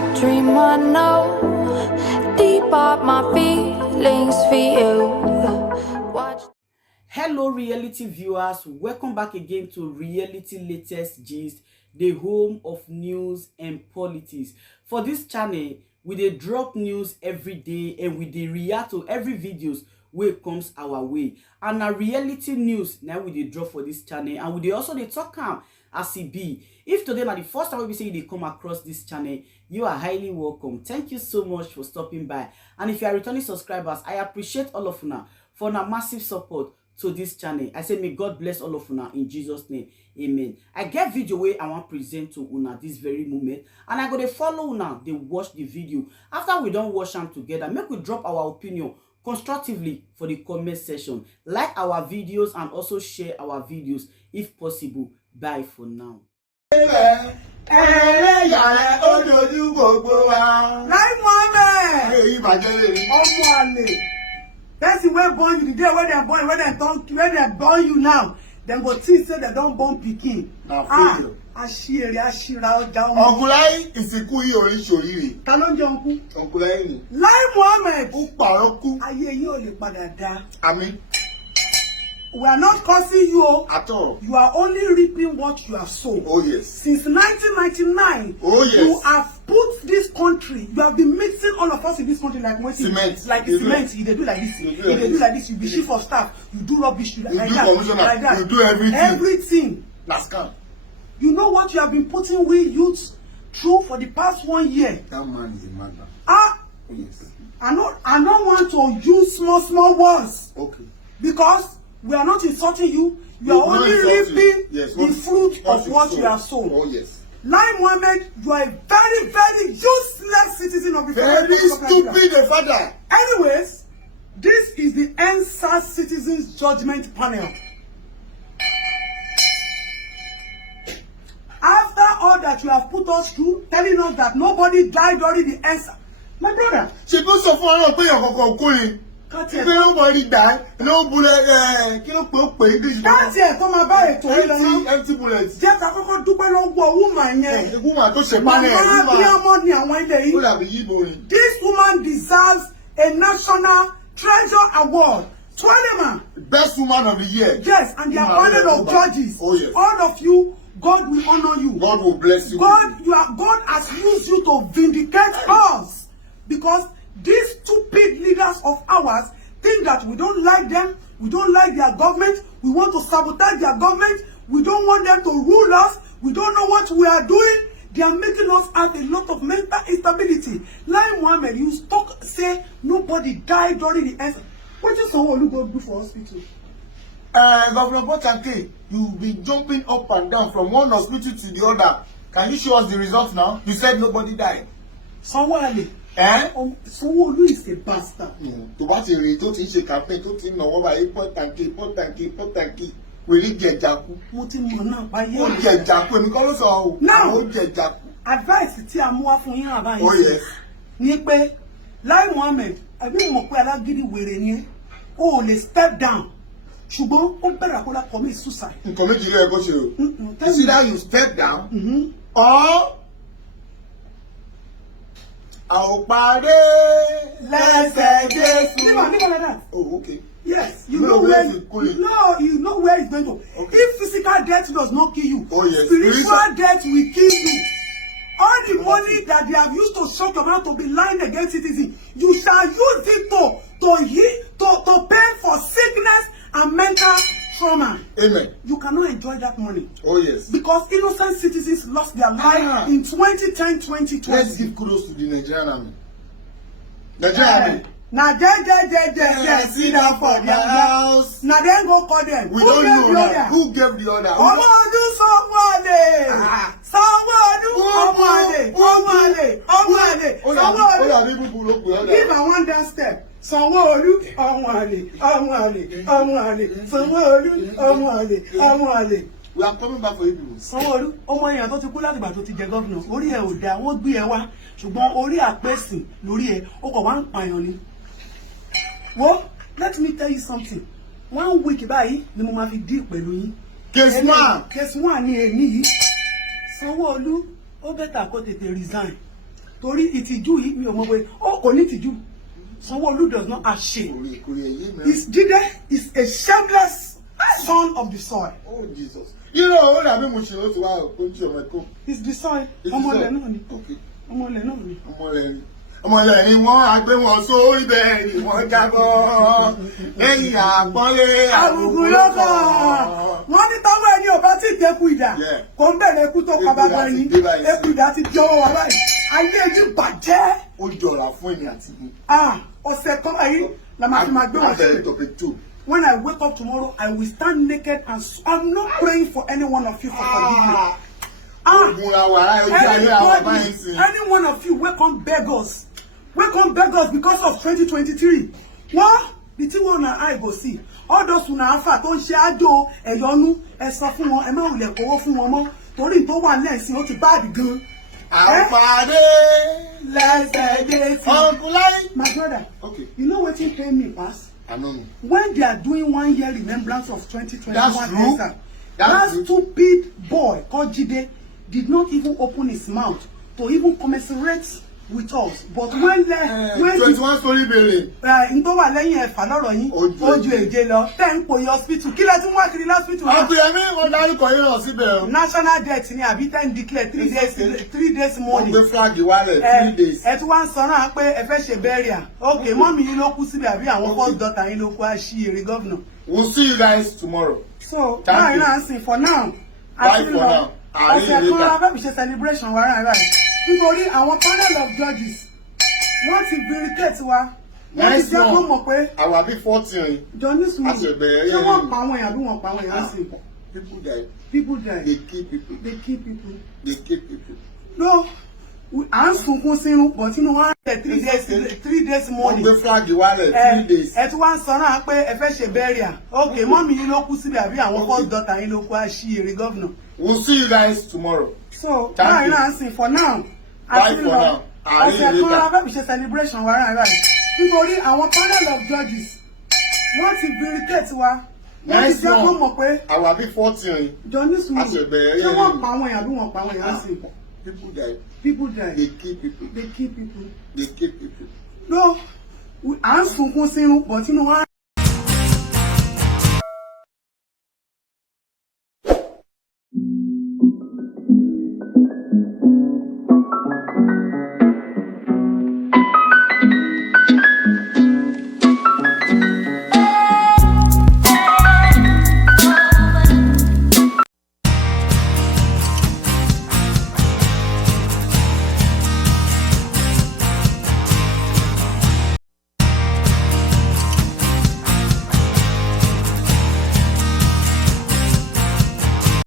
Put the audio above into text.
a dream I know. Deep up my feelings for you. Watch. Hello reality viewers, welcome back again to Reality Latest Gist, the home of news and politics. For this channel, we dey drop news every day and we dey react to every videos wey comes our way. And na reality news now we dey drop for this channel, and we dey also dey talk am as e be. If today na the first time we say you dey come across this channel, you are highly welcome. Thank you so much for stopping by. And if you are returning subscribers, I appreciate all of una for una massive support to this channel. I say may God bless all of una in Jesus name. Amen. I get video wey I want present to una this very moment, and I go dey follow una dey watch the video. After we don watch am together, make we drop our opinion constructively for the comment section. Like our videos and also share our videos if possible. Bye for now. Person wey born you the day when they born, when they born you now, them go think say they don't born pikin. Àṣírí àṣírà ọjà ọmọ. Ọ̀gùnláyé ìsìnkú yìí oríṣiríṣi. Ta ló ń jẹ ọkú? Ọ̀gùnláyé ni. Lai Muhammed. Ó pààrọ̀ kú. Ayé yìí ò lè padà dá. Àmín. We are not cursing you. At all. You are only reaping what you have sown. Oh yes. Since 1999, oh yes, you have put this country, you have been mixing all of us in this country like cement. Like cement. You do like this. You do like this. You be chief of staff. You do rubbish. You do like that. You do everything. Everything. That's scam. You know what you have been putting we youths through for the past 1 year. That man is a madman. Oh yes. I don't want to use small words. Okay. Because we are not insulting you. You are only reaping the fruit of what you have sown. Oh yes. Lai Muhammed, you are a very useless citizen of the very stupid father. Anyways, this is the EndSARS Citizens Judgment Panel. After all that you have put us through, telling us that nobody died during the EndSARS. My brother. Ṣé kó sọ fún ọ̀rọ̀ pé ọ̀kọ̀ọ̀kan kú ni? Nobody died. No bullet. Kí ló pé English. Káàtì ẹ̀ tó máa bá ètò yìí lọ náà. Empty bullets. Jẹ́ ká kọ́kọ́ dúpẹ́ lọ́wọ́ woman yẹn. Woman tó ṣe panel. Màmá Abíámọ́ ni àwọn ilé yìí. Ó dàbí yíbo ni. This woman deserves a national treasure award. Twelema. Best woman of the year. Yes, and their panel of judges. Oh yes. All of you, God will honor you. God will bless you. God has used you to vindicate us, because these stupid leaders of ours think that we don't like them, we don't like their government, we want to sabotage their government, we don't want them to rule us, we don't know what we are doing. They are making us have a lot of mental instability. Lai Muhammed, you say nobody died during the EndSARS. What did Sanwo-Olu go do for hospital? Governor Botanke, you've been jumping up and down from one hospital to the other. Can you show us the results now? You said nobody died. Sanwo-Olu. Sanwo-Olu is a bastard. Tó bá ti rìn tó ti ṣe campaign tó ti náwó báyìí pọ́tàǹkì wèlé jẹ̀jàkú. Mo ti mọ̀ náà báyé. Ó jẹ̀jàkú èmi kọ́ ló sọ o. Now, ó jẹ̀jàkú. Advice tí a mú wá fún yín àbáyé. Oh yes. Ni pé Lai Muhammed, àbí mo pé alágídí wèrè ni ẹ́. O ò lè step down. Ṣùgbọ́n ó bẹ̀rẹ̀ kó la commit suicide. Nǹkan méjì ló yẹ kó ṣe o. You see that you step down. Or I'll party. Lẹ́sẹ̀ Jésù. Never like that. Oh, okay. Yes, you know where it's going to. Okay. If physical death does not kill you, oh, yes, spiritual death will kill you. All the money that they have used to shut your mouth to be lying against citizens, you shall use it to pay for sickness and mental trauma. Amen. You cannot enjoy that money. Oh yes. Because innocent citizens lost their life in 2010, 2020. Let's give kudos to the Nigerian army. Nigerian army. Now they sit down for their house. Now then go call them. We don't know that. Who gave the order? Ọmọdún Sanwo-Olu. Give a one down step. Sanwo-Olu, Sanwo-Olu. We are coming back for you people. Sanwo-Olu, ọmọ èèyàn tó ti kú láti ìgbà tó ti jẹ governor. Orí ẹ ò dá, wọ́n gbé ẹ wá. Ṣùgbọ́n orí àpèsìn lórí ẹ, ó kàn wá ń pààyàn ni. Well, let me tell you something. 1 week báyìí ni mo máa fi deal pẹ̀lú yín. Case one ni èyí yìí. Sanwo-Olu, ó bẹ́tà kó tètè resign. torí ìtìjú yìí mi ò mọ̀ pé ó kò ní ìtìjú. Sanwó-Olú does not have shame. Jide is a shameless son of the soil. Oh Jesus. You know what I mean? Mo ṣe o ti wá ojú ọmọ ẹ̀kọ́. He's the soil. Ọmọ ilẹ̀ náà ni. Ọmọ ilẹ̀ náà ni. Ọmọ ilẹ̀ ni wọ́n á gbé wọn sórí bẹ́ẹ̀ ni wọ́n jábọ́. Lẹ́yìn àpọ́nlé àbùkù ló kàn. Wọ́n ní táwọn ẹni ọba tí ìdẹ́kù ìdá. Kò ń bẹ̀rẹ̀ ikú tó pa bàbá ẹni. Eku ìdá ti di ọwọ́ wa báyìí. Ayé ẹni bàjẹ́. Ó jọra fún èmi àti mi. Ọ̀sẹ̀ kan báyìí la máa fi máa gbé wọn sílẹ̀. When I wake up tomorrow, I will stand naked and I'm not praying for any one of you for forgiveness. Any one of you welcome beggars because of 2023. What? The thing one I go see. All those who na afa tó ń ṣe àjò ẹ̀yọnú ẹ sọ fún wọn ẹ má wulẹ̀ kówó fún wọn mọ́ torí tó wà lẹ́sìn ó ti báàdì gan. Àpàdé lẹ́sẹ̀ dé sí. Uncle Lai. My brother, okay. You know what you pay me pass? I know. When they are doing 1 year remembrance of 2021, that's true. That stupid boy called Jide did not even open his mouth to even commiserate with us. But when 21 story building. Nto wà lẹ́yìn ẹ̀fà lọ́rọ̀ yín ojú èje lọ ten po hospital kí lẹ tún wá kiri hospital náà. Àbúyẹmí wọn dárúkọ yín lọ síbẹ̀ o. National debt ni àbí ten declare 3 days money. Wọ́n gbé flag wálẹ̀ 3 days. Ẹ tún wá ń sọ náà pé ẹ fẹ́ ṣe burial. Okay, mọ́mí yín ló kú síbẹ̀ àbí àwọn first daughter yín ló kú àṣìírí governor. We'll see you guys tomorrow. So báyìí náà sìn for now. Bye for now. Ọ̀sẹ̀ kan la fẹ́ fi ṣe celebration wa rárá yìí. Nítorí àwọn panel of judges wọ́n ti vindicate wa. Wọ́n ti jẹ́ kó mọ̀ pé. Àwa bí 14. Johnny Smith. Ṣé wọ́n pa àwọn èèyàn bí wọ́n pa àwọn èèyàn sí? People die. They kill people. They kill people. No, à ń sunkún sínú but inú wọn á tẹ 3 days money. Wọ́n gbé flag wálẹ̀ 3 days. Ẹ tún wá ń sọ náà pé ẹ fẹ́ ṣe burial. Okay, mọ́mí yín ló kú síbẹ̀ àbí àwọn first daughter yín ló kú àṣìírí governor. We'll see you guys tomorrow. So báyìí náà sìn for now. Bye for now. Ọ̀sẹ̀ kan la fẹ́ fi ṣe celebration wa rárá yìí. Nítorí àwọn panel of judges wọ́n ti vindicate wa. Wọ́n ti jẹ́ kó mọ̀ pé. Àwa bí 14. Johnny Smith. Ṣé wọ́n pa àwọn èèyàn bí wọ́n pa àwọn èèyàn sí? People die. They kill people. They kill people. They kill people. No, à ń sunkún sínú but inú wọn á